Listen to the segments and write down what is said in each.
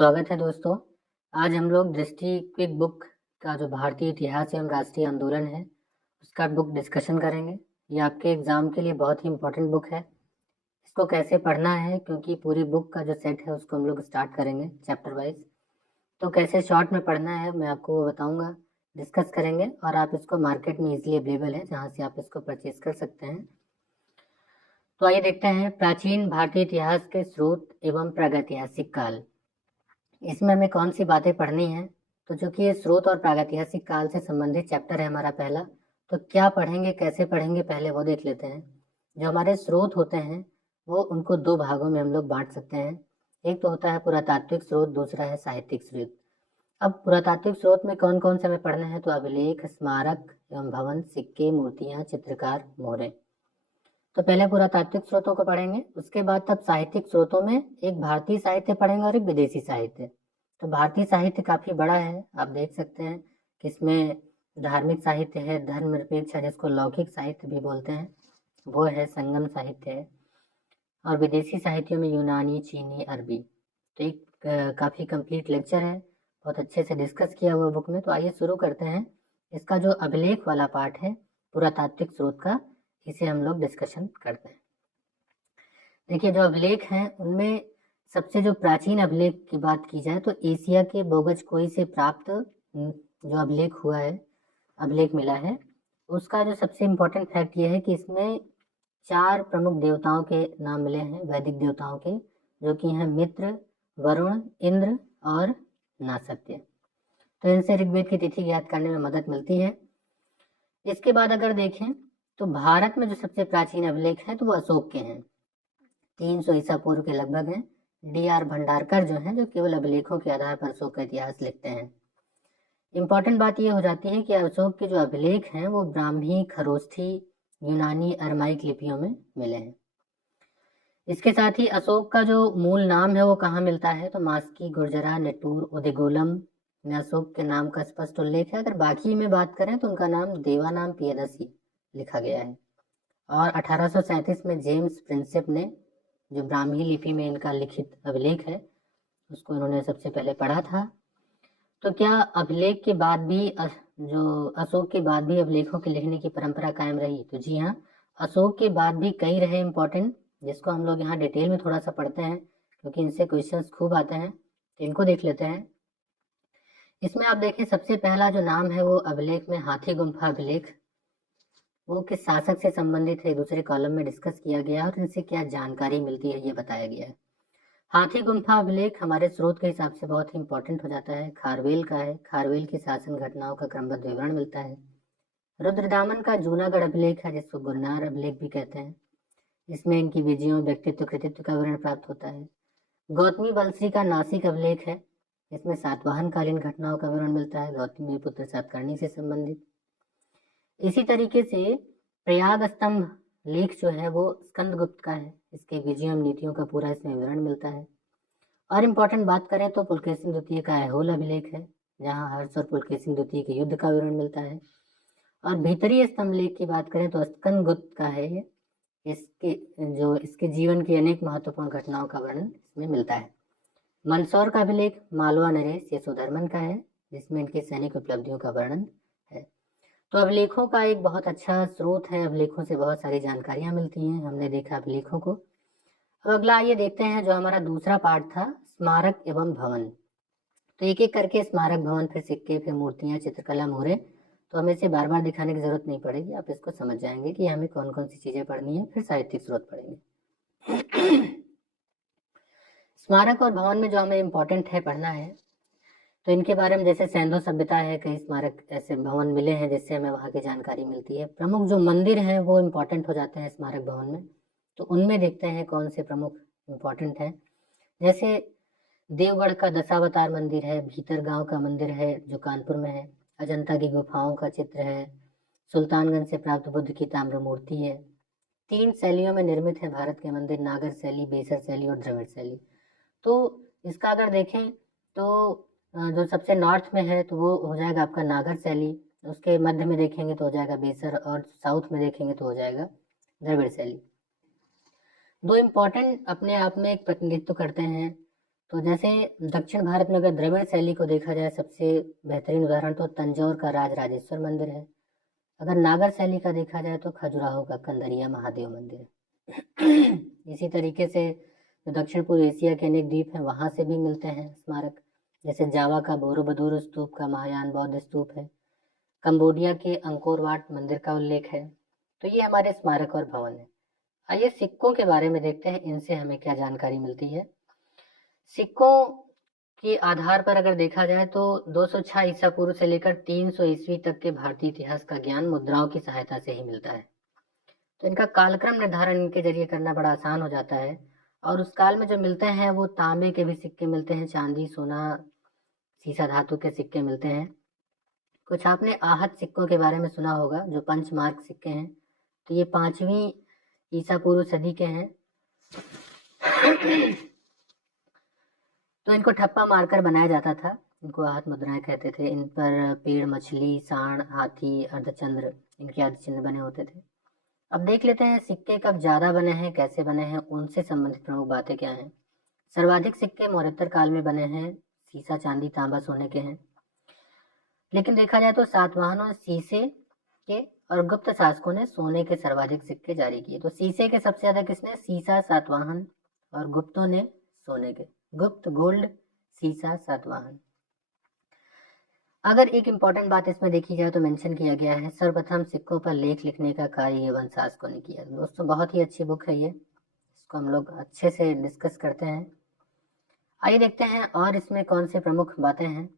स्वागत है दोस्तों। आज हम लोग दृष्टि क्विक बुक का जो भारतीय इतिहास एवं राष्ट्रीय आंदोलन है उसका बुक डिस्कशन करेंगे। ये आपके एग्जाम के लिए बहुत ही इम्पोर्टेंट बुक है। इसको कैसे पढ़ना है, क्योंकि पूरी बुक का जो सेट है उसको हम लोग स्टार्ट करेंगे चैप्टर वाइज। तो कैसे शॉर्ट में पढ़ना है मैं आपको वो बताऊंगा, डिस्कस करेंगे। और आप इसको मार्केट में इजीली अवेलेबल है, जहाँ से आप इसको परचेज कर सकते हैं। तो आइए देखते हैं प्राचीन भारतीय इतिहास के स्रोत एवं प्रागैतिहासिक काल। इसमें हमें कौन सी बातें पढ़नी है। तो चूंकि ये स्रोत और प्रागैतिहासिक काल से संबंधित चैप्टर है हमारा पहला, तो क्या पढ़ेंगे कैसे पढ़ेंगे पहले वो देख लेते हैं। जो हमारे स्रोत होते हैं वो उनको दो भागों में हम लोग बांट सकते हैं। एक तो होता है पुरातात्विक स्रोत, दूसरा है साहित्यिक स्रोत। अब पुरातात्विक स्रोत में कौन कौन से हमें पढ़ने हैं, तो अभिलेख, स्मारक एवं भवन, सिक्के, मूर्तियां, चित्रकार, मोहरे। तो पहले पुरातात्विक स्रोतों को पढ़ेंगे, उसके बाद तब साहित्यिक स्रोतों में एक भारतीय साहित्य पढ़ेंगे और एक विदेशी साहित्य। तो भारतीय साहित्य काफी बड़ा है, आप देख सकते हैं कि इसमें धार्मिक साहित्य है, धर्मनिरपेक्ष है जिसको लौकिक साहित्य भी बोलते हैं, वो है, संगम साहित्य है। और विदेशी साहित्यों में यूनानी, चीनी, अरबी। तो एक काफी कंप्लीट लेक्चर है, बहुत अच्छे से डिस्कस किया हुआ बुक में। तो आइए शुरू करते हैं। इसका जो अभिलेख वाला पार्ट है पुरातात्विक स्रोत का, इसे हम लोग डिस्कशन करते हैं। देखिए, जो अभिलेख हैं उनमें सबसे जो प्राचीन अभिलेख की बात की जाए तो एशिया के बोगजकोई से प्राप्त जो अभिलेख हुआ है, अभिलेख मिला है, उसका जो सबसे इम्पोर्टेंट फैक्ट ये है कि इसमें 4 प्रमुख देवताओं के नाम मिले हैं, वैदिक देवताओं के, जो कि हैं मित्र, वरुण, इंद्र और नासत्य। तो इनसे ऋग्वेद की तिथि ज्ञात करने में मदद मिलती है। इसके बाद अगर देखें तो भारत में जो सबसे प्राचीन अभिलेख है तो वो अशोक के हैं, 300 ईसा पूर्व के लगभग हैं। D.R. भंडारकर जो हैं, जो केवल अभिलेखों के आधार पर अशोक का इतिहास लिखते हैं। इम्पोर्टेंट बात यह हो जाती है कि अशोक के जो अभिलेख हैं वो ब्राह्मी, खरोष्ठी, यूनानी, अरमाइक लिपियों में मिले हैं। इसके साथ ही अशोक का जो मूल नाम है वो कहाँ मिलता है, तो मास्की, गुर्जरा, नेटूर, उदयगोलम में अशोक के नाम का स्पष्ट उल्लेख है। अगर बाकी में बात करें तो उनका नाम देवानाम पियदसी लिखा गया है। और 1837 में जेम्स प्रिंसेप ने, जो ब्राह्मी लिपि में इनका लिखित अभिलेख है, उसको इन्होंने सबसे पहले पढ़ा था। तो क्या अभिलेख के बाद भी जो अशोक के बाद भी अभिलेखों के लिखने की परंपरा कायम रही? तो जी हाँ, अशोक के बाद भी कई रहे इम्पोर्टेंट, जिसको हम लोग यहाँ डिटेल में थोड़ा सा पढ़ते हैं, क्योंकि इनसे क्वेश्चंस खूब आते हैं। तो इनको देख लेते हैं। इसमें आप देखें, सबसे पहला जो नाम है वो अभिलेख में हाथी गुम्फा अभिलेख, वो किस शासक से संबंधित है, दूसरे कॉलम में डिस्कस किया गया और इनसे क्या जानकारी मिलती है ये बताया गया है। हाथी गुम्फा अभिलेख हमारे स्रोत के हिसाब से बहुत ही इंपॉर्टेंट हो जाता है, खारवेल का है। खारवेल की शासन घटनाओं का क्रमबद्ध विवरण मिलता है। रुद्रदामन का जूनागढ़ अभिलेख है, जिसको गुरनार अभिलेख भी कहते हैं। इसमें इनकी विजयों, व्यक्तित्व, कृतित्व का विवरण प्राप्त होता है। गौतमी बलश्री का नासिक अभिलेख है, इसमें सातवाहन कालीन घटनाओं का विवरण मिलता है, गौतमी पुत्र सातकर्णी से संबंधित। इसी तरीके से प्रयाग स्तंभ लेख जो है वो स्कंदगुप्त का है, इसके विजय नीतियों का पूरा इसमें विवरण मिलता है। और इम्पोर्टेंट बात करें तो पुलकेशिन द्वितीय का ऐहोल अभिलेख है, जहाँ हर्ष और पुलकेशिन द्वितीय के युद्ध का विवरण मिलता है। और भीतरी स्तंभ लेख की बात करें तो स्कंदगुप्त का है ये, इसके जीवन की अनेक महत्वपूर्ण घटनाओं का वर्णन इसमें मिलता है। मंदसौर का अभिलेख मालवा नरेश यशोधर्मन का है, जिसमें इनकी सैनिक उपलब्धियों का वर्णन है। तो अभिलेखों का एक बहुत अच्छा स्रोत है, अभिलेखों से बहुत सारी जानकारियां मिलती हैं, हमने देखा अभिलेखों को। अब अगला ये देखते हैं जो हमारा दूसरा पार्ट था, स्मारक एवं भवन। तो एक एक करके स्मारक, भवन, फिर सिक्के, फिर मूर्तियां, चित्रकला, मोहरे। तो हमें इसे बार बार दिखाने की जरूरत नहीं पड़ेगी, आप इसको समझ जाएंगे कि हमें कौन कौन सी चीजें पढ़नी है। फिर साहित्यिक स्रोत पढ़ेंगे। स्मारक और भवन में जो हमें इम्पोर्टेंट है पढ़ना है, तो इनके बारे में जैसे सैंधव सभ्यता है, कई स्मारक ऐसे भवन मिले हैं जिससे हमें वहाँ की जानकारी मिलती है। प्रमुख जो मंदिर हैं वो इम्पोर्टेंट हो जाते हैं स्मारक भवन में, तो उनमें देखते हैं कौन से प्रमुख इम्पोर्टेंट है। जैसे देवगढ़ का दशावतार मंदिर है, भीतरगांव का मंदिर है जो कानपुर में है, अजंता की गुफाओं का चित्र है, सुल्तानगंज से प्राप्त बुद्ध की ताम्र मूर्ति है। 3 शैलियों में निर्मित है भारत के मंदिर, नागर शैली, बेसर शैली और द्रविड़ शैली। तो इसका अगर देखें तो जो सबसे नॉर्थ में है तो वो हो जाएगा आपका नागर शैली, उसके मध्य में देखेंगे तो हो जाएगा बेसर, और साउथ में देखेंगे तो हो जाएगा द्रविड़ शैली। दो इम्पोर्टेंट अपने आप में एक प्रतिनिधित्व करते हैं, तो जैसे दक्षिण भारत में अगर द्रविड़ शैली को देखा जाए, सबसे बेहतरीन उदाहरण तो तंजौर का राजराजेश्वर मंदिर है। अगर नागर शैली का देखा जाए तो खजुराहो का कंदरिया महादेव मंदिर है। इसी तरीके से जो दक्षिण पूर्व एशिया के अनेक द्वीप हैं वहाँ से भी मिलते हैं स्मारक, जैसे जावा का बोरोबुदुर स्तूप का महायान बौद्ध स्तूप है, कंबोडिया के अंकोर वाट मंदिर का उल्लेख है। तो ये हमारे स्मारक और भवन है। आइए सिक्कों के बारे में देखते हैं, इनसे हमें क्या जानकारी मिलती है। सिक्कों के आधार पर अगर देखा जाए तो 206 ईसा पूर्व से लेकर 300 ईस्वी तक के भारतीय इतिहास का ज्ञान मुद्राओं की सहायता से ही मिलता है। तो इनका कालक्रम निर्धारण इनके जरिए करना बड़ा आसान हो जाता है। और उस काल में जो मिलते हैं वो तांबे के भी सिक्के मिलते हैं, चांदी, सोना, सीसा धातु के सिक्के मिलते हैं। कुछ आपने आहत सिक्कों के बारे में सुना होगा, जो पंचमार्क सिक्के हैं। तो ये 5वीं ईसा पूर्व सदी के हैं। तो इनको ठप्पा मारकर बनाया जाता था, इनको आहत मुद्राएं कहते थे। इन पर पेड़, मछली, सांड, हाथी, अर्धचंद्र इनके आदि चिन्ह बने होते थे। अब देख लेते हैं सिक्के कब ज्यादा बने हैं, कैसे बने हैं, उनसे संबंधित प्रमुख बातें क्या हैं। सर्वाधिक सिक्के मौर्योत्तर काल में बने हैं, सीसा, चांदी, तांबा, सोने के हैं। लेकिन देखा जाए तो सातवाहनों सीसे के और गुप्त शासकों ने सोने के सर्वाधिक सिक्के जारी किए। तो सीसे के सबसे ज्यादा किसने? सीसा, सातवाहन, और गुप्तों ने सोने के। गुप्त गोल्ड, सीसा, सातवाहन। अगर एक इंपॉर्टेंट बात इसमें देखी जाए तो मेंशन किया गया है, सर्वप्रथम सिक्कों पर लेख लिखने का कार्य यवन शासकों ने किया। दोस्तों बहुत ही अच्छी बुक है ये, इसको हम लोग अच्छे से डिस्कस करते हैं। आइए देखते हैं और इसमें कौन से प्रमुख बातें हैं।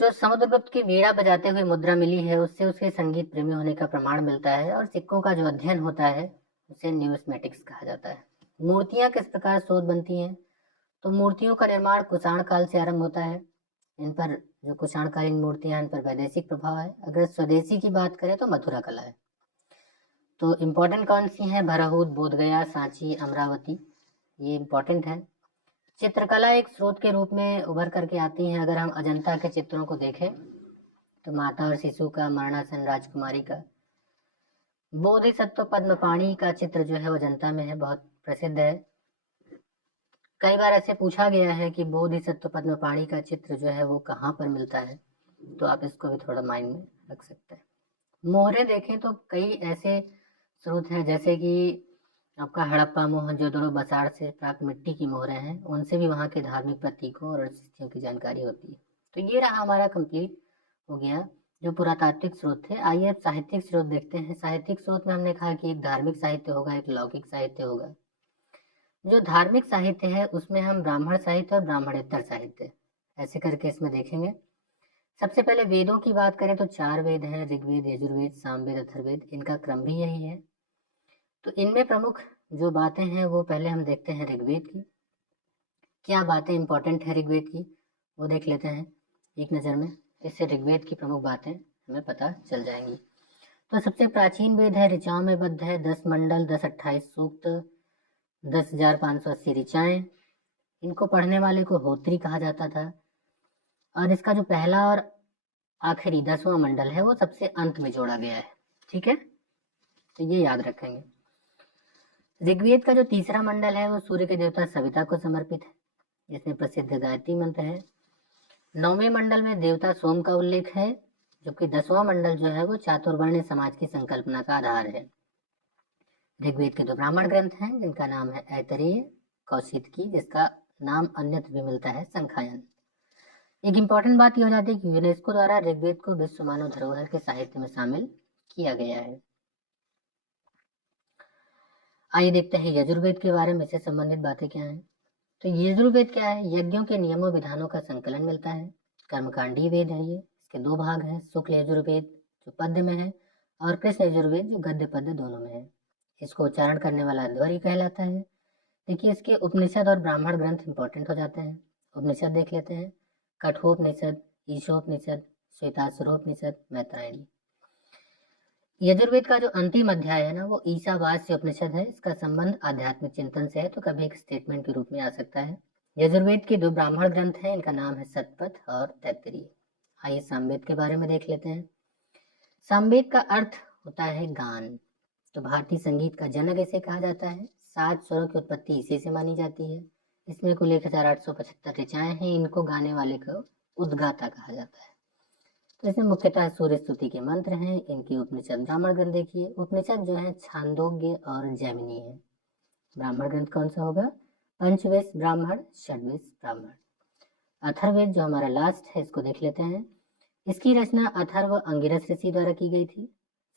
जो समुद्रगुप्त की वीणा बजाते हुए मुद्रा मिली है, उससे उसके संगीत प्रेमी होने का प्रमाण मिलता है। और सिक्कों का जो अध्ययन होता है उसे न्यूमिस्मेटिक्स कहा जाता है। मूर्तियां किस प्रकार स्रोत बनती हैं? तो मूर्तियों का निर्माण कुषाण काल से आरंभ होता है। इन पर जो कुषाणकालीन मूर्तियां, इन पर वैदेशिक प्रभाव है। अगर स्वदेशी की बात करें तो मथुरा कला है। तो इम्पोर्टेंट कौन सी है? भरहूत, बोधगया, सांची, अमरावती, ये इम्पोर्टेंट है। चित्रकला एक स्रोत के रूप में उभर करके आती है। अगर हम अजंता के चित्रों को देखें तो माता और शिशु का, मरणासन राजकुमारी का, बोधिसत्व पद्मपाणि का चित्र जो है वो अजंता में है, बहुत प्रसिद्ध है। कई बार ऐसे पूछा गया है कि बोधिसत्व पद्मपाणि का चित्र जो है वो कहाँ पर मिलता है, तो आप इसको भी थोड़ा माइंड में रख सकते हैं। मोहरे देखें तो कई ऐसे स्रोत हैं, जैसे कि आपका हड़प्पा, मोहनजोदड़ो, बसाड़ से प्राप्त मिट्टी की मोहरें हैं, उनसे भी वहाँ के धार्मिक प्रतीकों और स्थितियों की जानकारी होती है। तो ये रहा हमारा कंप्लीट हो गया जो पुरातात्विक स्रोत थे। आइए अब साहित्यिक स्रोत देखते हैं। साहित्यिक स्रोत में हमने कहा कि एक धार्मिक साहित्य होगा, एक लौकिक साहित्य होगा। जो धार्मिक साहित्य है उसमें हम ब्राह्मण साहित्य और ब्राह्मणेतर साहित्य ऐसे करके इसमें देखेंगे। सबसे पहले वेदों की बात करें तो 4 वेद हैं, ऋग्वेद, यजुर्वेद, सामवेद, अथर्ववेद। इनका क्रम भी यही है। तो इनमें प्रमुख जो बातें हैं वो पहले हम देखते हैं ऋग्वेद की। क्या बातें इंपॉर्टेंट है ऋग्वेद की वो देख लेते हैं एक नज़र में। इससे ऋग्वेद की प्रमुख बातें हमें पता चल जाएंगी। तो सबसे प्राचीन वेद है, ऋचाओं में बद्ध है, 10 मंडल, 10-28 सूक्त, 10,580 ऋचाएं। इनको पढ़ने वाले को होत्री कहा जाता था। और इसका जो पहला और आखिरी 10वां मंडल है वो सबसे अंत में जोड़ा गया है। ठीक है, तो ये याद रखेंगे। ऋग्वेद का जो तीसरा मंडल है वो सूर्य के देवता सविता को समर्पित है, जिसमें प्रसिद्ध गायत्री मंत्र है। 9वें मंडल में देवता सोम का उल्लेख है, जबकि 10वां मंडल जो है वो चातुर्वर्ण्य समाज की संकल्पना का आधार है। ऋग्वेद के 2 ब्राह्मण ग्रंथ हैं जिनका नाम है ऐतरेय, कौशिकी, जिसका नाम अन्यत्र भी मिलता है संखायन। एक इंपॉर्टेंट बात यह हो जाती है कि यूनेस्को द्वारा ऋग्वेद को विश्व मानव धरोहर के साहित्य में शामिल किया गया है। आइए देखते हैं यजुर्वेद के बारे में, इससे संबंधित बातें क्या हैं। तो यजुर्वेद क्या है? यज्ञों के नियमों विधानों का संकलन मिलता है। कर्मकांडी वेद है ये। इसके 2 भाग हैं, शुक्ल यजुर्वेद जो पद्य में है और कृष्ण यजुर्वेद जो गद्य पद्य दोनों में है। इसको उच्चारण करने वाला ध्वरि कहलाता है। देखिए इसके उपनिषद और ब्राह्मण ग्रंथ इंपॉर्टेंट हो जाते हैं। उपनिषद देख लेते हैं, कठोपनिषद, ईशोपनिषद, श्वेतासुरोपनिषद, मैत्रायणी। यजुर्वेद का जो अंतिम अध्याय है ना वो ईशावास्य उपनिषद है। इसका संबंध आध्यात्मिक चिंतन से है, तो कभी एक स्टेटमेंट के रूप में आ सकता है। यजुर्वेद के 2 ब्राह्मण ग्रंथ हैं, इनका नाम है शतपथ और तैत्तिरीय। आइए सामवेद के बारे में देख लेते हैं। सामवेद का अर्थ होता है गान। तो भारतीय संगीत का जनक इसे कहा जाता है। 7 स्वरों की उत्पत्ति इसी से मानी जाती है। इसमें कुल 1875 ऋचाएं हैं। इनको गाने वाले को उद्गाता कहा जाता है। तो इसमें मुख्यतः सूर्य स्तुति के मंत्र हैं। इनकी उपनिषद ब्राह्मण ग्रंथ देखिए। उपनिषद जो है छांदोग्य और जैमिनी है। ब्राह्मण ग्रंथ कौन सा होगा? पंचवेश ब्राह्मण, षड्वेश ब्राह्मण। अथर्ववेद जो हमारा लास्ट है, इसको देख लेते हैं। इसकी रचना अथर्व अंगिरस ऋषि द्वारा की गई थी,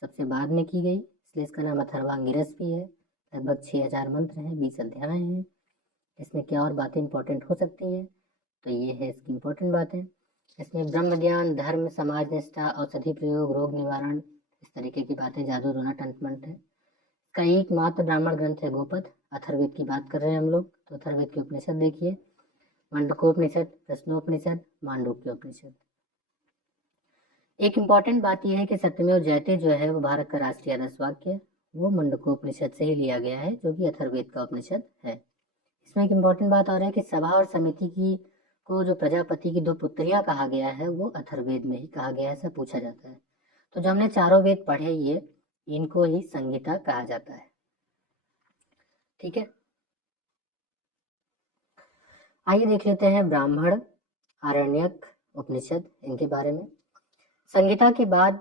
सबसे बाद में की गई, इसलिए इसका नाम अथर्वांगिरस भी है। लगभग 6000 मंत्र हैं, 20 अध्याय हैं। इसमें क्या और बातें इंपॉर्टेंट हो सकती हैं, तो ये है इसकी इंपॉर्टेंट बातें। इसमें ब्रह्म ज्ञान, धर्म, समाज निष्ठा, औषधि प्रयोग, रोग निवारण, इस तरीके की बातें, जादू टोना टंटमंट है। इसका एकमात्र ब्राह्मण ग्रंथ है गोपद। अथर्ववेद की बात कर रहे हैं हम लोग, तो अथर्ववेद के उपनिषद देखिए। मंडकोपनिषद, प्रश्नोपनिषद, मांडूक्योपनिषद। एक इम्पॉर्टेंट बात यह है कि सत्यमेव जयते जो है वो भारत का राष्ट्रीय आदर्श वाक्य वो मंडकोपनिषद से ही लिया गया है, जो कि अथर्ववेद का उपनिषद है। इसमें एक इम्पॉर्टेंट बात और है कि सभा और समिति की को जो प्रजापति की 2 पुत्रियां कहा गया है वो अथर्ववेद में ही कहा गया है, ऐसा पूछा जाता है। तो जो हमने चारों वेद पढ़े, ये इनको ही संहिता कहा जाता है। ठीक है, आइए देख लेते हैं ब्राह्मण, आरण्यक, उपनिषद, इनके बारे में। संहिता के बाद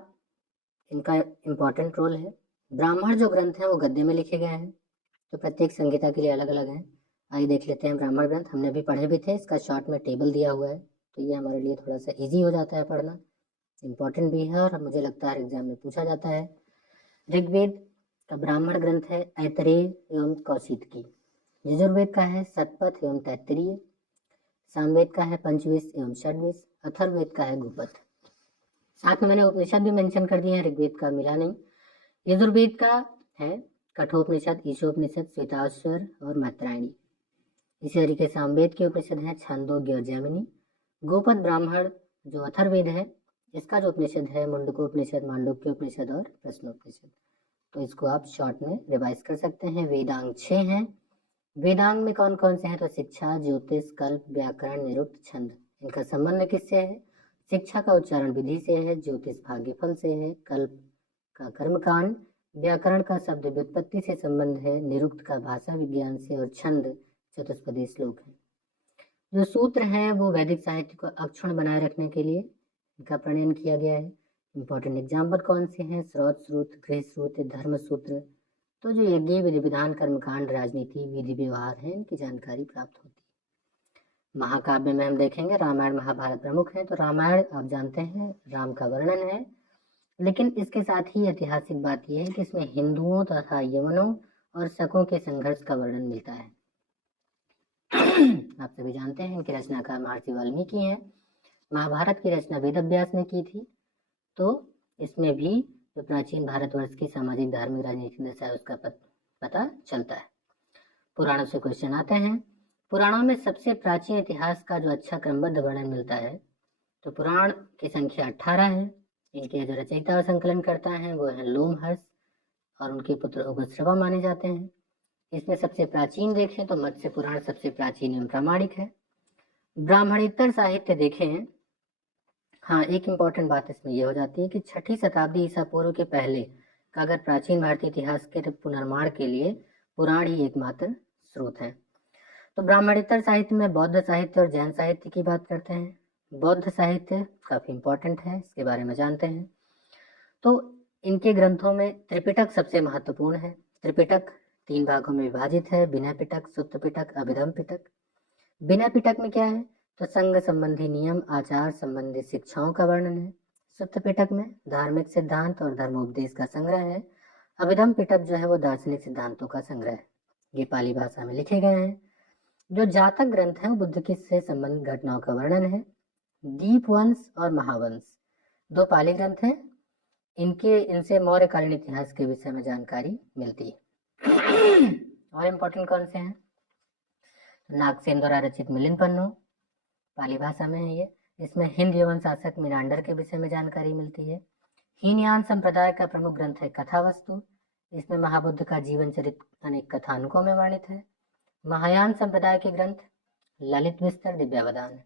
इनका इम्पोर्टेंट रोल है। ब्राह्मण जो ग्रंथ हैं वो गद्य में लिखे गए हैं, तो प्रत्येक संहिता के लिए अलग अलग है। आइए देख लेते हैं ब्राह्मण ग्रंथ। हमने भी पढ़े भी थे, इसका शॉर्ट में टेबल दिया हुआ है, तो ये हमारे लिए थोड़ा सा इजी हो जाता है पढ़ना, इम्पोर्टेंट भी है और मुझे लगता है एग्जाम में पूछा जाता है। ऋग्वेद का ब्राह्मण ग्रंथ है ऐतरेय एवं कौशिकी। यजुर्वेद का है शतपथ एवं तैत्तिरीय। सामवेद का है पंचवेश एवं षड्वेश। अथर्ववेद का है गुपत। साथ में मैंने उपनिषद भी मेंशन कर दिए हैं, ऋग्वेद का मिला नहीं। यजुर्वेद का है कठोपनिषद, ईशोपनिषद, श्वेताश्वर और मैत्रायणी। इसी तरीके सामवेद के उपनिषद हैं छांदोग्य और जैमिनी। गोपद ब्राह्मण जो अथर्ववेद है, इसका जो उपनिषद है मुंडकोपनिषद, मांडूक्योपनिषद और प्रश्नोपनिषद। तो इसको आप शॉर्ट में रिवाइज कर सकते हैं। वेदांग 6 हैं। वेदांग में कौन कौन से हैं, तो शिक्षा, ज्योतिष, कल्प, व्याकरण, निरुक्त, छंद। इनका संबंध किससे है? शिक्षा का उच्चारण विधि से है, ज्योतिष भाग्यफल से है, कल्प का कर्मकांड, व्याकरण का शब्द व्युत्पत्ति से संबंध है, निरुक्त का भाषा विज्ञान से और छंद चतुष्पदी श्लोक है। जो सूत्र हैं वो वैदिक साहित्य को अक्षुण्ण बनाए रखने के लिए इनका प्रणयन किया गया है। इंपॉर्टेंट एग्जाम्पल कौन से हैं? स्रोत सूत्र, गृह सूत्र, धर्म सूत्र। तो जो यज्ञ, विधि विधान, कर्मकांड, राजनीति, विधि व्यवहार है, इनकी जानकारी प्राप्त होती है। महाकाव्य में हम देखेंगे रामायण महाभारत प्रमुख है। तो रामायण आप जानते हैं राम का वर्णन है, लेकिन इसके साथ ही ऐतिहासिक बात यह है कि इसमें हिंदुओं तथा यवनों और शकों के संघर्ष का वर्णन मिलता है। आप सभी जानते हैं इनकी रचनाकार महर्षि वाल्मीकि हैं। महाभारत की रचना वेदव्यास ने की थी। तो इसमें भी जो प्राचीन भारतवर्ष की सामाजिक, धार्मिक, राजनीतिक दशा है उसका पता चलता है। पुराणों से क्वेश्चन आते हैं। पुराणों में सबसे प्राचीन इतिहास का जो अच्छा क्रमबद्ध वर्णन मिलता है, तो पुराण की संख्या 18 है। इनके जो रचयिता और संकलन करता है वो है लोमहर्ष और उनके पुत्र उग्रश्रवा माने जाते हैं। इसमें सबसे प्राचीन देखें तो मत्स्य पुराण सबसे प्राचीन एवं प्रामाणिक है। ब्राह्मणेतर साहित्य देखें, हाँ एक इम्पॉर्टेंट बात इसमें यह हो जाती है कि 6ठी शताब्दी ईसा पूर्व के पहले का अगर प्राचीन भारतीय इतिहास के पुनर्निर्माण के लिए पुराण ही एकमात्र स्रोत है। तो ब्राह्मणेतर साहित्य में बौद्ध साहित्य और जैन साहित्य की बात करते हैं। बौद्ध साहित्य काफी इम्पोर्टेंट है, इसके बारे में जानते हैं। तो इनके ग्रंथों में त्रिपिटक सबसे महत्वपूर्ण है। त्रिपिटक 3 भागों में विभाजित है, विनय पिटक, सुत्त पिटक, अभिधम पिटक। विनय पिटक में क्या है, तो संघ संबंधी नियम, आचार संबंधी शिक्षाओं का वर्णन है। सुत्त पिटक में धार्मिक सिद्धांत और धर्मोपदेश का संग्रह है। अभिधम पिटक जो है वो दार्शनिक सिद्धांतों का संग्रह है। ये पाली भाषा में लिखे गए हैं। जो जातक ग्रंथ है वो बुद्ध की से संबंधित घटनाओं का वर्णन है। दीपवंश और महावंश 2 पाली ग्रंथ हैं। इनसे मौर्यकालीन इतिहास के विषय में जानकारी मिलती है। और इम्पोर्टेंट कौन से हैं? नागसेन द्वारा रचित मिलिंद पन्नु पाली भाषा में है ये। इसमें हिंद यवन शासक मिनांडर के विषय में जानकारी मिलती है। हीनयान संप्रदाय का प्रमुख ग्रंथ है कथावस्तु। इसमें महाबुद्ध का जीवन चरित्र अनेक कथानकों में वर्णित है। महायान संप्रदाय के ग्रंथ ललित विस्तर, दिव्यावदान।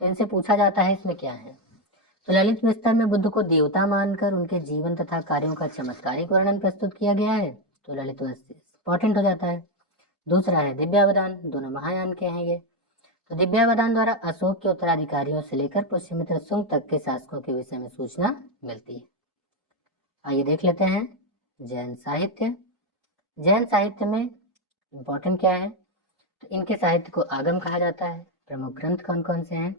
तो इनसे पूछा जाता है इसमें क्या है, तो ललित विस्तर में बुद्ध को देवता मानकर उनके जीवन तथा कार्यों का चमत्कारिक वर्णन प्रस्तुत किया गया है। तो ललित विस्तर इंपॉर्टेंट हो जाता है। दूसरा है दिव्यावदान, दोनों महायान के हैं ये। तो दिव्यावदान द्वारा अशोक के उत्तराधिकारियों से लेकर पुष्यमित्र शुंग तक के शासकों के विषय में सूचना मिलती है। आइए देख लेते हैं जैन साहित्य। जैन साहित्य में इम्पोर्टेंट क्या है, तो इनके साहित्य को आगम कहा जाता है। प्रमुख ग्रंथ कौन कौन से हैं,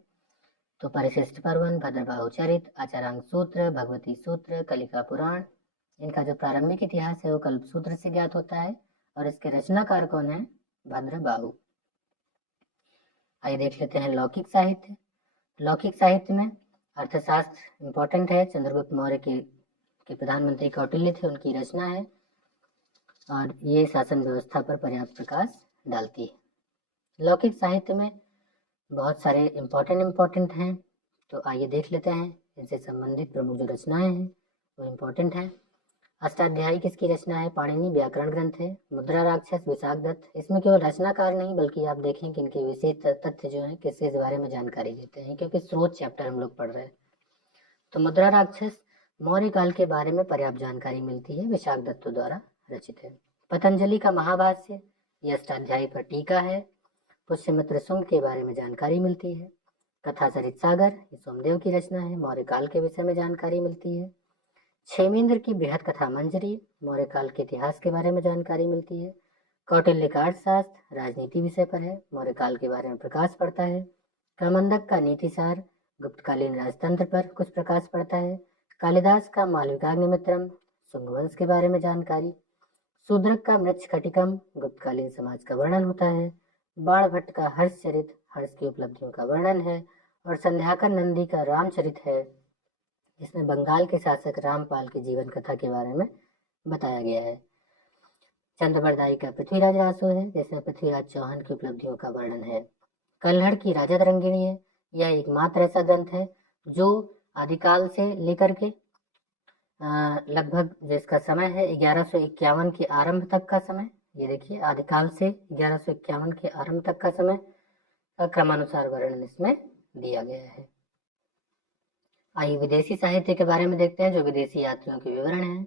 तो परिशिष्ट पर्वन, भद्रबाहु चरित, आचारांग सूत्र, भगवती सूत्र, कलिका पुराण। इनका जो प्रारंभिक इतिहास है वो कल्पसूत्र से ज्ञात होता है और इसके रचनाकार कौन है, भद्रबाहु। आइए देख लेते हैं लौकिक साहित्य। लौकिक साहित्य में अर्थशास्त्र इम्पोर्टेंट है। चंद्रगुप्त मौर्य के प्रधानमंत्री कौटिल्य थे, उनकी रचना है और ये शासन व्यवस्था पर पर्याप्त प्रकाश डालती है। लौकिक साहित्य में बहुत सारे इम्पोर्टेंट हैं, तो आइए देख लेते हैं इनसे संबंधित प्रमुख जो रचनाएं हैं वो इम्पोर्टेंट है। अष्टाध्यायी किसकी रचना है, पाणिनि व्याकरण ग्रंथ है। मुद्रा राक्षस विशाखदत्त, इसमें केवल रचनाकार नहीं बल्कि आप देखें कि इनके विशेष तथ्य जो है किससे इस बारे में जानकारी देते हैं, क्योंकि स्रोत चैप्टर हम लोग पढ़ रहे हैं। तो मुद्रा राक्षस मौर्य काल के बारे में पर्याप्त जानकारी मिलती है, विशाखदत्त द्वारा रचित है। पतंजलि का महाभाष्य, यह अष्टाध्यायी पर टीका है। पुष्यमित्र शुंग के बारे में जानकारी मिलती है। कथा सरित सागर, ये सोमदेव की रचना है, मौर्य काल के विषय में जानकारी मिलती है। क्षेमेंद्र की बृहद कथा मंजरी, मौर्य काल के इतिहास के बारे में जानकारी मिलती है। कौटिल्य का अर्थशास्त्र, राजनीति विषय पर है, मौर्य काल के बारे में प्रकाश पड़ता है। कामंदक का नीतिसार, गुप्तकालीन राजतंत्र पर कुछ प्रकाश पड़ता है। कालिदास का मालविकाग्निमित्रम, शुंगवंश के बारे में जानकारी। शूद्रक का मृच्छकटिकम, गुप्तकालीन समाज का वर्णन होता है। बाण भट्ट का हर्षचरित, हर्ष की उपलब्धियों का वर्णन है। और संध्याकर नंदी का रामचरित है, इसमें बंगाल के शासक रामपाल की जीवन कथा के बारे में बताया गया है। चंद्रबरदाई का पृथ्वीराज रासो है, जिसमें पृथ्वीराज चौहान की उपलब्धियों का वर्णन है। कल्हड़ की राजा तरंगिणी है, यह एकमात्र ऐसा ग्रंथ है जो आदिकाल से लेकर के लगभग जिसका समय है 1151 के आरंभ तक का समय, ये देखिए आदिकाल से 1151 के आरंभ तक का समय का क्रमानुसार वर्णन इसमें दिया गया है। आइए विदेशी साहित्य के बारे में देखते हैं, जो विदेशी यात्रियों के विवरण है।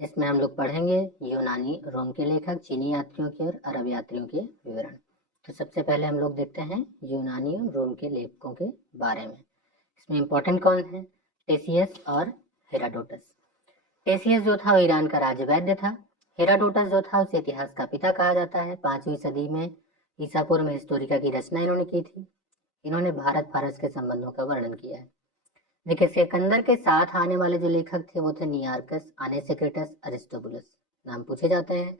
इसमें हम लोग पढ़ेंगे यूनानी, रोम के लेखक, चीनी यात्रियों के और अरब यात्रियों के विवरण। तो सबसे पहले हम लोग देखते हैं यूनानी और रोम के लेखकों के बारे में। इसमें इम्पोर्टेंट कौन है, टेसियस और हेराडोटस। टेसियस जो था वो ईरान का राजवैद्य था। हेराडोटस जो था उसे इतिहास का पिता कहा जाता है। 5वीं सदी में ईसा पूर्व में हिस्टोरिका की रचना इन्होंने की थी। इन्होंने भारत फारस के संबंधों का वर्णन किया है। देखिए सिकंदर के साथ आने वाले जो लेखक थे वो थे नियार्कस, आनेसेक्रेटस, अरिस्टोबुलस, नाम पूछे जाते हैं।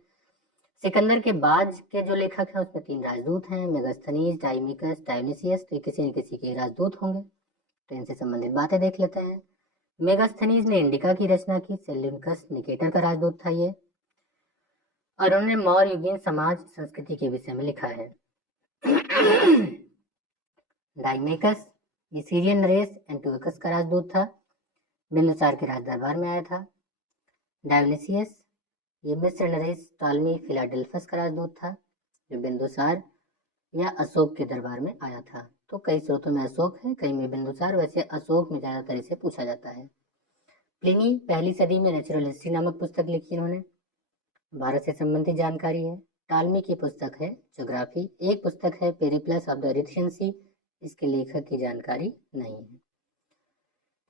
सिकंदर के बाद के जो लेखक हैं उसमें 3 राजदूत हैं, मेगास्थनीज, डाइमिकस, डायोनिसियस। तो किसी न किसी के राजदूत होंगे, तो इनसे संबंधित बातें देख लेते हैं। मेगास्थनीज ने इंडिका की रचना की। सेल्यूकस निकेटर का राजदूत था ये, और उन्होंने मौर्य युगीन समाज संस्कृति के विषय में लिखा है। डाइमेकस ये सीरियन नरेश एंटियोकस का राजदूत था, बिंदुसार के राज दरबार में आया था। डायोनिसियस ये मिस्र नरेश टॉलमी फिलाडेल्फस का राजदूत था, जो बिंदुसार या अशोक के दरबार में आया था। तो कई स्रोतों में अशोक है, कई में बिंदुसार, वैसे अशोक में ज्यादातर इसे पूछा जाता है। प्लिनी पहली सदी में नेचुरल हिस्ट्री नामक पुस्तक लिखी इन्होंने, भारत से संबंधित जानकारी है। टालमी की पुस्तक है ज्योग्राफी। एक पुस्तक है पेरिप्लस ऑफ द एरिथ्रियन सी, इसके लेखक की जानकारी नहीं है।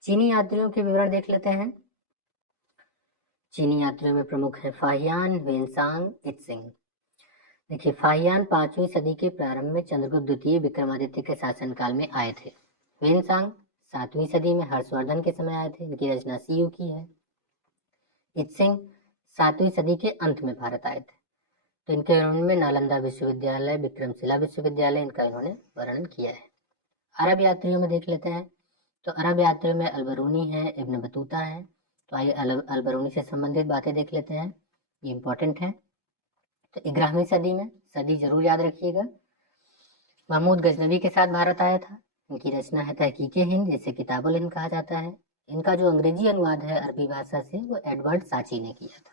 चीनी यात्रियों के विवरण देख लेते हैं। चीनी यात्रियों में प्रमुख है फाहियान, वेनसांग, इत्सिंग। देखिए फाहियान 5वीं सदी के प्रारंभ में चंद्रगुप्त द्वितीय विक्रमादित्य के शासनकाल में आए थे। वेनसांग 7वीं सदी में हर्षवर्धन के समय आए थे, इनकी रचना सीयू की है। इत्सिंग 7वीं सदी के अंत में भारत आए थे, तो इनके वर्णन में नालंदा विश्वविद्यालय, विक्रमशिला विश्वविद्यालय, इनका इन्होंने वर्णन किया है। अरब यात्रियों में देख लेते हैं, तो अरब यात्रियों में अलबरूनी है, इब्न बतूता है। तो आइए अलबरूनी से संबंधित बातें देख लेते हैं, ये इंपॉर्टेंट है। तो 11वीं सदी में, सदी जरूर याद रखिएगा, महमूद गजनवी के साथ भारत आया था। इनकी रचना है तहकीके हिंद, जिसे किताबुल हिंद कहा जाता है। इनका जो अंग्रेजी अनुवाद है अरबी भाषा से वो एडवर्ड साची ने किया था।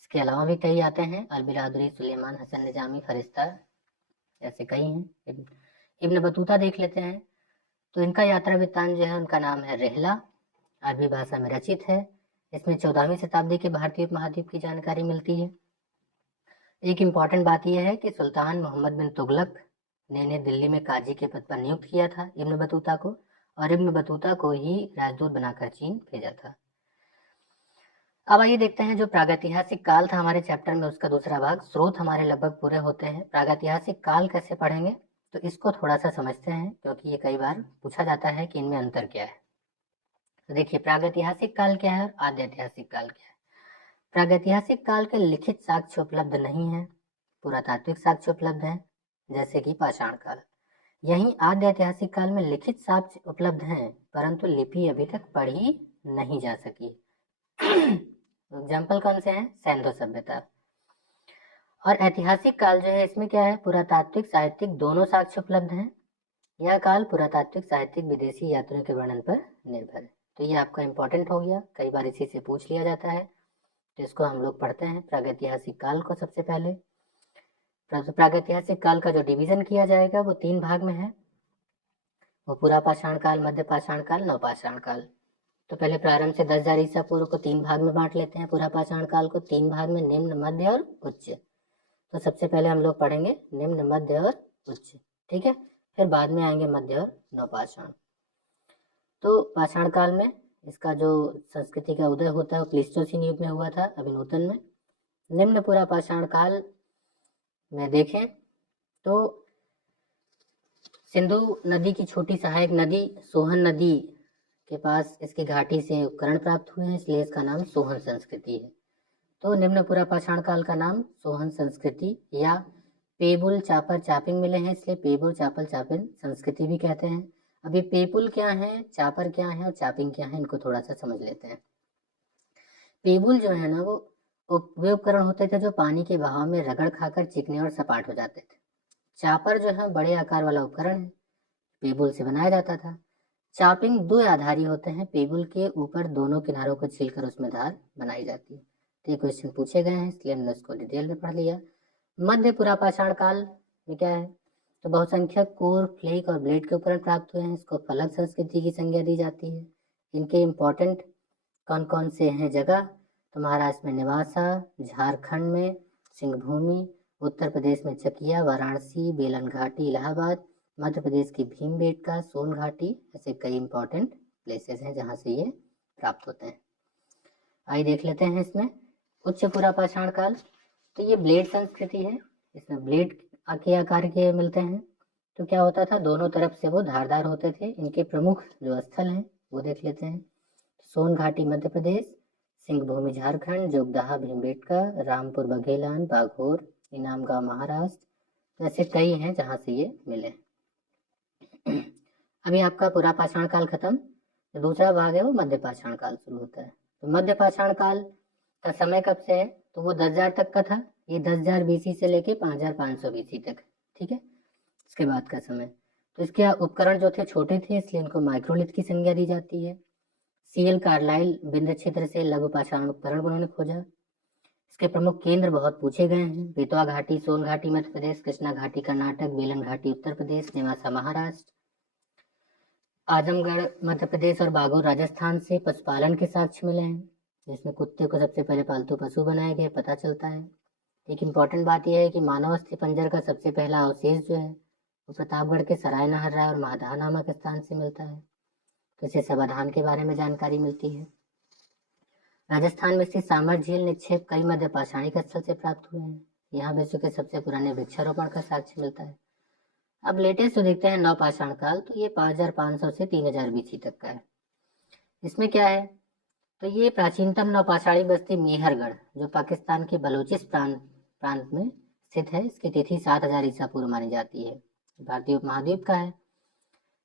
इसके अलावा भी कई आते हैं, अलबिलादुरी, सुलेमान, हसन निजामी, फरिश्ता, ऐसे कई हैं। इब्न बतूता देख लेते हैं, तो इनका यात्रा वृत्तांत जो है उनका नाम है रेहला, अरबी भाषा में रचित है। इसमें 14वीं शताब्दी के भारतीय उपमहाद्वीप की जानकारी मिलती है। एक इम्पॉर्टेंट बात यह है कि सुल्तान मोहम्मद बिन तुगलक ने इन्हें दिल्ली में काजी के पद पर नियुक्त किया था इब्न बतूता को, और इब्न बतूता को ही राजदूत बनाकर चीन भेजा था। अब आइए देखते हैं जो प्रागैतिहासिक काल था हमारे चैप्टर में, उसका दूसरा भाग। स्रोत हमारे लगभग पूरे होते हैं। प्रागैतिहासिक काल कैसे पढ़ेंगे, तो इसको थोड़ा सा समझते हैं, क्योंकि ये कई बार पूछा जाता है कि इनमें अंतर क्या है। तो देखिए, प्रागैतिहासिक काल क्या है और आद्य ऐतिहासिक काल क्या है। प्रागैतिहासिक काल के लिखित साक्ष्य उपलब्ध नहीं है, पुरातात्विक साक्ष्य उपलब्ध है, जैसे कि पाषाण काल। यहीं आद्य ऐतिहासिक काल में लिखित साक्ष्य उपलब्ध हैं, परंतु लिपि अभी तक पढ़ी नहीं जा सकी। एग्जाम्पल कौन से हैं? सैंधो सभ्यता। और ऐतिहासिक काल जो है, इसमें क्या है, पुरातात्विक साहित्यिक दोनों साक्ष्य उपलब्ध हैं। यह काल पुरातात्विक साहित्यिक विदेशी यात्रियों के वर्णन पर निर्भर है। तो ये आपका इंपॉर्टेंट हो गया, कई बार इसी से पूछ लिया जाता है, तो इसको हम लोग पढ़ते हैं प्रागैतिहासिक काल को। सबसे पहले प्रागैतिहासिक काल का जो डिवीजन किया जाएगा वो 3 भाग में है, वो पूरा पाषाण काल, मध्य पाषाण काल, नवपाषाण काल। तो पहले प्रारंभ से 10,000 ईसा पूर्व को 3 भाग में बांट लेते हैं, पूरा पाषाण काल को 3 भाग में, निम्न, मध्य और उच्च। तो सबसे पहले हम लोग पढ़ेंगे निम्न, मध्य और उच्च, ठीक है। फिर बाद में आएंगे मध्य और नवपाषाण। तो पाषाण काल में इसका जो संस्कृति का उदय होता है वो प्लीस्टोसीन युग में हुआ था, अभी नूतन में। निम्न पूरा पाषाण काल में देखें तो सिंधु नदी की छोटी सहायक नदी सोहन नदी के पास इसकी घाटी से उपकरण प्राप्त हुए हैं, इसलिए इसका नाम सोहन संस्कृति है। तो निम्न पूरा पाषाण काल का नाम सोहन संस्कृति या पेबुल चापर चापिंग मिले हैं, इसलिए पेबुल चापर चापिंग संस्कृति भी कहते हैं। अभी पेपुल क्या है, चापर क्या है और चापिंग क्या है, इनको थोड़ा सा समझ लेते हैं। पेबुल जो है ना, वो वे उपकरण होते थे जो पानी के बहाव में रगड़ खाकर चिकने और सपाट हो जाते थे। चापर जो है बड़े आकार वाला उपकरण है, पेबुल से बनाया जाता था। चापिंग 2 आधारी होते हैं, पेबुल के ऊपर दोनों किनारों को छीलकर उसमें धार बनाई जाती है। तो ये क्वेश्चन पूछे गए हैं, इसलिए हमने उसको डिटेल में पढ़ लिया। मध्य पुरापाषाण काल में क्या है, तो बहुसंख्यक कोर, फ्लेक और ब्लेड के उपकरण प्राप्त हुए हैं, इसको फलक संस्कृति की संज्ञा दी जाती है। इनके इम्पोर्टेंट कौन कौन से हैं जगह, तो महाराष्ट्र में निवासा, झारखंड में सिंहभूमि, उत्तर प्रदेश में चकिया, वाराणसी, बेलन घाटी, इलाहाबाद, मध्य प्रदेश की भीमबेटका, सोन घाटी, ऐसे कई इंपॉर्टेंट प्लेसेस हैं जहाँ से ये प्राप्त होते हैं। आइए देख लेते हैं इसमें उच्च पुरापाषाण काल। तो ये ब्लेड संस्कृति है, इसमें ब्लेड के आकार के मिलते हैं। तो क्या होता था, दोनों तरफ से वो धारदार होते थे। इनके प्रमुख जो स्थल हैं वो देख लेते हैं। सोन घाटी मध्य प्रदेश, सिंहभूमि झारखंड, जोगदाहा भीमबेटका, रामपुर बघेलान, बाघोर, इनाम गांव महाराष्ट्र, ऐसे कई हैं जहाँ से ये मिले। अभी आपका पूरा पाषाण काल खत्म, तो दूसरा भाग है वो मध्य पाषाण काल शुरू होता है। तो मध्य पाषाण काल का समय कब से है, तो वो 10,000 तक का था। ये 10,000 बीसी से लेके 5,500 बीसी तक, ठीक है, इसके बाद का समय। तो इसके उपकरण जो थे छोटे थे, इसलिए इनको माइक्रोलिथ की संज्ञा दी जाती है। सीएल कार्लाइल विंध्य क्षेत्र से लघु पाषाण उपकरण उन्होंने खोजा। इसके प्रमुख केंद्र बहुत पूछे गए हैं, बेतवा घाटी सोन घाटी मध्य प्रदेश, कृष्णा घाटी कर्नाटक, बेलन घाटी उत्तर प्रदेश, नेवासा महाराष्ट्र, आजमगढ़ मध्य प्रदेश और बागोर राजस्थान से पशुपालन के साक्ष्य मिले हैं, जिसमें कुत्ते को सबसे पहले पालतू पशु बनाए गए पता चलता है। एक इम्पॉर्टेंट बात यह है कि मानव अस्थिपंजर का सबसे पहला अवशेष जो है वो प्रतापगढ़ के सराय नहर राय और माधा नामक स्थान से मिलता है। तो इससे समाधान के बारे में जानकारी मिलती है। राजस्थान में स्थित सामर झील निक्षेप कई मध्य पाषाणिक स्थल से प्राप्त हुए हैं। यहाँ विश्व के सबसे पुराने वृक्षारोपण का साक्ष्य मिलता है। अब लेटेस्ट जो देखते हैं नवपाषाण काल, तो ये 5,500 से 3,000 बीसी तक का है। इसमें क्या है, तो ये प्राचीनतम नवपाषाणी बस्ती मेहरगढ़ जो पाकिस्तान के बलूचिस्तान प्रांत में स्थित है, इसकी तिथि 7,000 ईसा पूर्व मानी जाती है, भारतीय उपमहाद्वीप का है।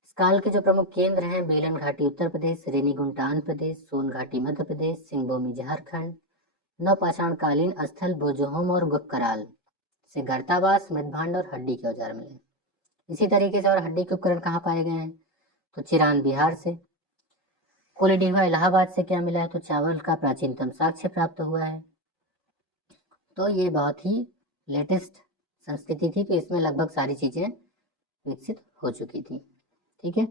इस काल के जो प्रमुख केंद्र हैं, बेलन घाटी उत्तर प्रदेश, रेनीगुंटा आंध्र प्रदेश, सोन घाटी मध्य प्रदेश, सिंहभूमि झारखंड। नवपाषाण कालीन स्थल भुजहोम और गुक्कराल से गर्तावास, मृदभांड और हड्डी के औजार मिले। इसी तरीके से और हड्डी के उपकरण कहाँ पाए गए हैं, तो चिरान बिहार से। कोलीडिवा इलाहाबाद से क्या मिला है, तो चावल का प्राचीनतम साक्ष्य प्राप्त हुआ है। तो ये बहुत ही लेटेस्ट संस्कृति थी, तो इसमें लगभग सारी चीजें विकसित हो चुकी थी, ठीक है।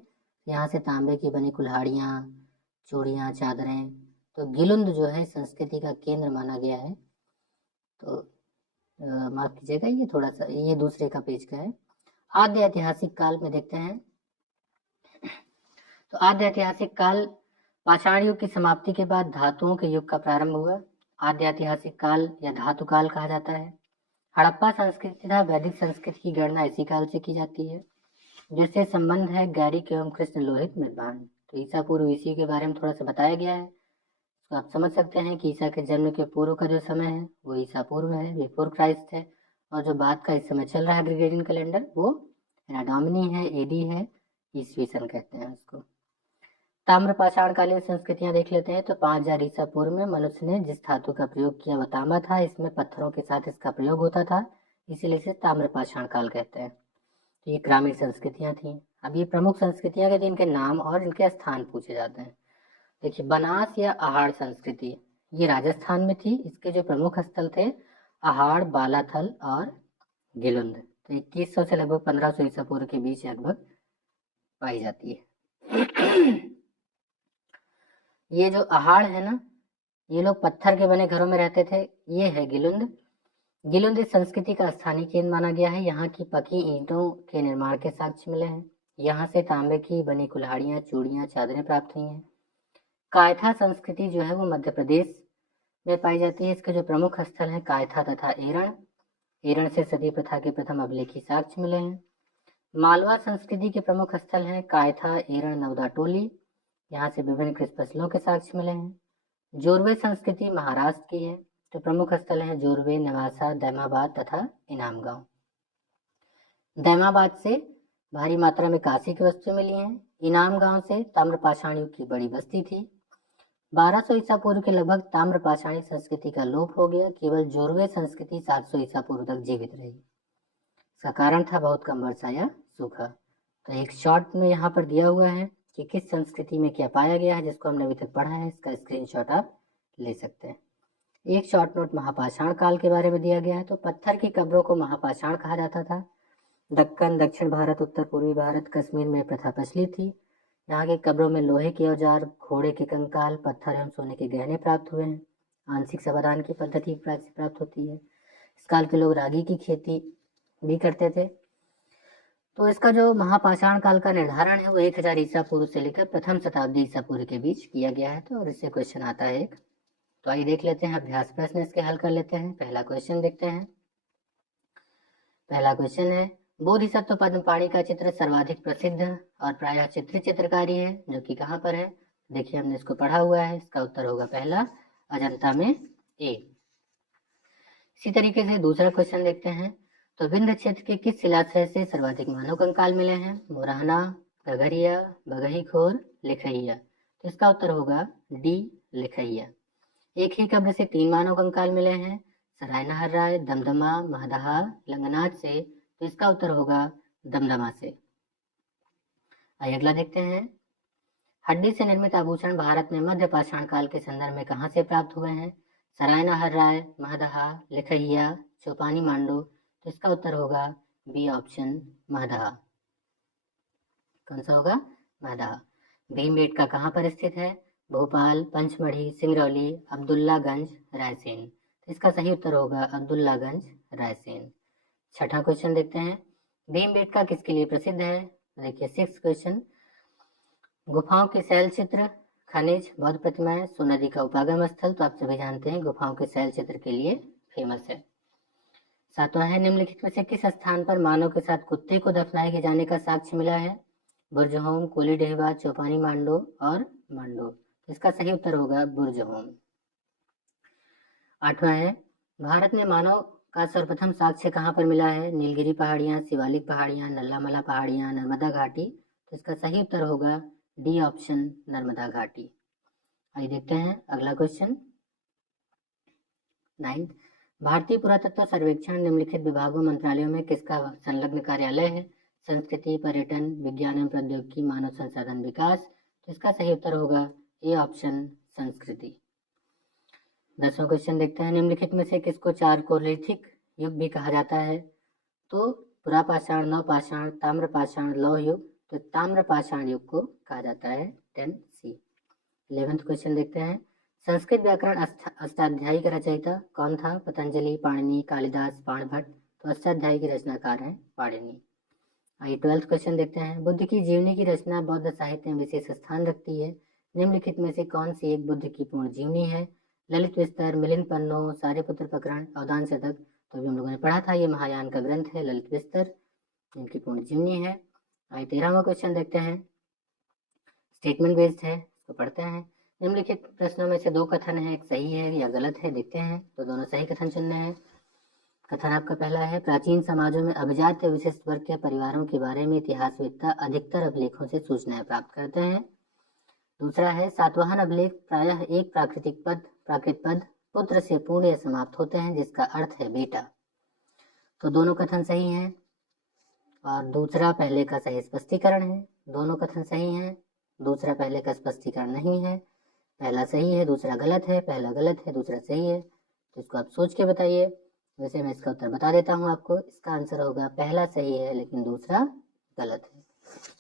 यहाँ से तांबे की बनी कुल्हाड़ियाँ, चूड़ियाँ, चादरें, तो गिलुंद जो है संस्कृति का केंद्र माना गया है। तो माफ कीजिएगा, ये थोड़ा सा ये दूसरे का पेज का है। आद्य ऐतिहासिक काल में देखते हैं। तो आद्य ऐतिहासिक काल पाषाण युग की समाप्ति के बाद धातुओं के युग का प्रारंभ हुआ। आद्य ऐतिहासिक काल या धातु काल कहा जाता है। हड़प्पा संस्कृति तथा वैदिक संस्कृति की गणना इसी काल से की जाती है, जिससे संबंध है गैरिक एवं कृष्ण लोहित मृदभांड। तो ईसा पूर्व ईसी के बारे में थोड़ा सा बताया गया है, तो आप समझ सकते हैं कि ईसा के जन्म के पूर्व का जो समय है वो ईसा पूर्व है, बिफोर क्राइस्ट है, और जो बाद का इस समय चल रहा है ग्रेगोरियन कैलेंडर वो एना डोमिनी है, एडी है, ईसवी सन कहते हैं उसको। ताम्र पाषाणकालीन संस्कृतियां देख लेते हैं। तो 5000 ईसा पूर्व में मनुष्य ने जिस धातु का प्रयोग किया वह तांबा था। इसमें पत्थरों के साथ इसका प्रयोग होता था, इसीलिए इसे ताम्र पाषाण काल कहते हैं। तो ये ग्रामीण संस्कृतियां थी। अब ये प्रमुख संस्कृतियां के इनके नाम और इनके स्थान पूछे जाते हैं। देखिए, बनास या आहाड़ संस्कृति ये राजस्थान में थी। इसके जो प्रमुख स्थल थे आहाड़, बालाथल और गिलुंद। तो 2100 से लगभग 1500 ईसा पूर्व के बीच लगभग पाई जाती है। ये जो आहाड़ है ना, ये लोग पत्थर के बने घरों में रहते थे। ये है गिलुंद। गिलुंद इस संस्कृति का स्थानीय केंद्र माना गया है। यहाँ की पकी ईंटों के निर्माण के साक्ष्य मिले हैं। यहाँ से तांबे की बनी कुल्हाड़ियाँ, चूड़ियाँ, चादरें प्राप्त हुई हैं। कायथा संस्कृति जो है वो मध्य प्रदेश में पाई जाती है। इसके जो प्रमुख स्थल हैं कायथा तथा एरण। एरण से सती प्रथा के प्रथम अभिलेखी साक्ष्य मिले हैं। मालवा संस्कृति के प्रमुख स्थल हैं कायथा, एरण, नवदा टोली। यहाँ से विभिन्न कृषि फसलों के साक्ष्य मिले हैं। जोरवे संस्कृति महाराष्ट्र की है। तो प्रमुख स्थल हैं जोरवे, नवासा, दैमाबाद तथा इनाम गांव। दैमाबाद से भारी मात्रा में कांसे की वस्तुएं मिली हैं। इनाम गांव से ताम्रपाषाण युग की बड़ी बस्ती थी। 1200 ईसा पूर्व के लगभग ताम्रपाषाणी संस्कृति का लोप हो गया। केवल जोरवे संस्कृति 700 ईसा पूर्व तक जीवित रही। इसका कारण था बहुत कम वर्षा या सूखा। तो एक शॉर्ट में यहाँ पर दिया हुआ है कि किस संस्कृति में क्या पाया गया है, जिसको हमने अभी तक पढ़ा है। इसका स्क्रीनशॉट आप ले सकते हैं। एक शॉर्ट नोट महापाषाण काल के बारे में दिया गया है। तो पत्थर की कब्रों को महापाषाण कहा जाता था। दक्कन, दक्षिण भारत, उत्तर पूर्वी भारत, कश्मीर में प्रथा प्रचलित थी। यहाँ की कब्रों में लोहे के औजार, घोड़े के कंकाल, पत्थर एवं सोने के गहने प्राप्त हुए हैं। आंशिक समाधान की पद्धति प्राप्त होती है। इस काल के लोग रागी की खेती भी करते थे। तो इसका जो महापाषाण काल का निर्धारण है वो 1000 ईसा पूर्व से लेकर प्रथम शताब्दी ईसा पूर्व के बीच किया गया है। तो और इससे क्वेश्चन आता है एक। तो आइए देख लेते हैं अभ्यास प्रश्न, इसके हल कर लेते हैं। पहला क्वेश्चन देखते हैं। पहला क्वेश्चन है, बोधिसत्व पद्मपाणि का चित्र सर्वाधिक प्रसिद्ध और प्रायः चित्रित चित्रकारी है, जो कि कहाँ पर है। देखिए, हमने इसको पढ़ा हुआ है। इसका उत्तर होगा पहला, अजंता में ए। इसी तरीके से दूसरा क्वेश्चन देखते हैं। तो विंध्य क्षेत्र के किस शिलाशय से सर्वाधिक मानव कंकाल मिले हैं। मोरहना, गगरिया, बगही-खोर, लिखैया। तो इसका उत्तर होगा डी, लिखैया। एक ही कब्र से 3 मानव कंकाल मिले हैं, सरायना हर्राय, दमदमा, महदहा, लंगनाथ से। तो इसका उत्तर होगा दमदमा से। आइए अगला देखते हैं। हड्डी से निर्मित आभूषण भारत में मध्य पाषाण काल के संदर्भ में कहाँ से प्राप्त हुए हैं। सरायना हर्राय, महदहा, लिखैया, चौपानी मांडो। तो इसका उत्तर होगा बी ऑप्शन, महदहा। कौन सा होगा, महदहा। भीमबेटका कहाँ पर स्थित है। भोपाल, पंचमढ़ी, सिंगरौली, अब्दुल्लागंज, रायसेन। तो इसका सही उत्तर होगा अब्दुल्लागंज, रायसेन। छठा क्वेश्चन देखते हैं। भीमबेटका किसके लिए प्रसिद्ध है। देखिए 6th क्वेश्चन, गुफाओं के शैल चित्र, खनिज, बौद्ध प्रतिमाएं, सोनदी का उपागम स्थल। तो आप सभी जानते हैं गुफाओं के शैल चित्र के लिए फेमस है। 7वां है, निम्नलिखित में से किस स्थान पर मानव के साथ कुत्ते को दफनाए जाने का साक्ष्य मिला है। बुर्जहोम, कोलीडेहवा, चौपानी मांडो और मांडो। इसका सही उत्तर होगा बुर्जहोम। 8वां है, भारत में मानव का सर्वप्रथम साक्ष्य कहाँ पर मिला है। नीलगिरी पहाड़ियाँ, शिवालिक पहाड़ियाँ, नल्लामला पहाड़ियाँ, नर्मदा घाटी। तो इसका सही उत्तर होगा डी ऑप्शन, नर्मदा घाटी। आइए देखते हैं अगला क्वेश्चन। 9th, भारतीय पुरातत्व सर्वेक्षण निम्नलिखित विभागों मंत्रालयों में किसका संलग्न कार्यालय है। संस्कृति, पर्यटन, विज्ञान एवं प्रौद्योगिकी, मानव संसाधन विकास। तो इसका सही उत्तर होगा ए ऑप्शन, संस्कृति। 10वां क्वेश्चन देखते हैं। निम्नलिखित में से किसको चारकोलिथिक युग भी कहा जाता है। तो पुरापाषाण, नवपाषाण, ताम्रपाषाण, लौह युग। तो ताम्रपाषाण युग को कहा जाता है 10C। 11th क्वेश्चन देखते हैं। संस्कृत व्याकरण अष्टाध्यायी का रचयिता कौन था? पतंजलि, पाणिनि, कालिदास, बाणभट्ट। तो अष्टाध्यायी के रचनाकार हैं पाणिनि। आइए 12th क्वेश्चन देखते हैं। बुद्ध की जीवनी की रचना बौद्ध साहित्य में विशेष स्थान रखती है। निम्नलिखित में से कौन सी एक बुद्ध की पूर्ण जीवनी है? ललित विस्तर, मिलिंद पन्नो, सारिपुत्र प्रकरण, अवदान शतक। तो अभी हम लोगों ने पढ़ा था, ये महायान का ग्रंथ है ललित विस्तर, इनकी पूर्ण जीवनी है। आइए 13वां क्वेश्चन देखते हैं। स्टेटमेंट बेस्ड है, तो पढ़ते हैं। निम्नलिखित प्रश्नों में से दो कथन है, एक सही है या गलत है, देखते हैं। तो दोनों सही कथन चुनने हैं। कथन आपका पहला है, प्राचीन समाजों में अभिजात या विशिष्ट वर्ग के परिवारों के बारे में इतिहासवेत्ता अधिकतर अभिलेखों से सूचनाएं प्राप्त करते हैं। दूसरा है, सातवाहन अभिलेख प्रायः एक प्राकृत पद पुत्र से पूर्ण या समाप्त होते हैं, जिसका अर्थ है बेटा। तो दोनों कथन सही हैं। और दूसरा पहले का सही स्पष्टीकरण है। दोनों कथन सही हैं, दूसरा पहले का स्पष्टीकरण नहीं है। पहला सही है, दूसरा गलत है। पहला गलत है, दूसरा सही है। तो इसको आप सोच के बताइए। वैसे मैं इसका उत्तर बता देता हूँ आपको। इसका आंसर होगा पहला सही है लेकिन दूसरा गलत है।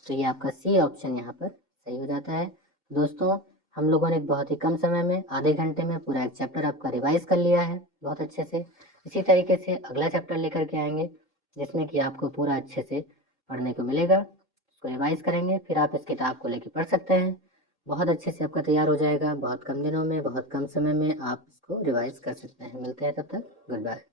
तो ये आपका सी ऑप्शन यहाँ पर सही हो जाता है। दोस्तों, हम लोगों ने बहुत ही कम समय में, आधे घंटे में पूरा एक चैप्टर आपका रिवाइज कर लिया है बहुत अच्छे से। इसी तरीके से अगला चैप्टर लेकर के आएंगे, जिसमें कि आपको पूरा अच्छे से पढ़ने को मिलेगा। उसको रिवाइज करेंगे, फिर आप इस किताब को लेके पढ़ सकते हैं। बहुत अच्छे से आपका तैयार हो जाएगा। बहुत कम दिनों में, बहुत कम समय में आप इसको रिवाइज कर सकते हैं। मिलते हैं तब तक, गुड बाय।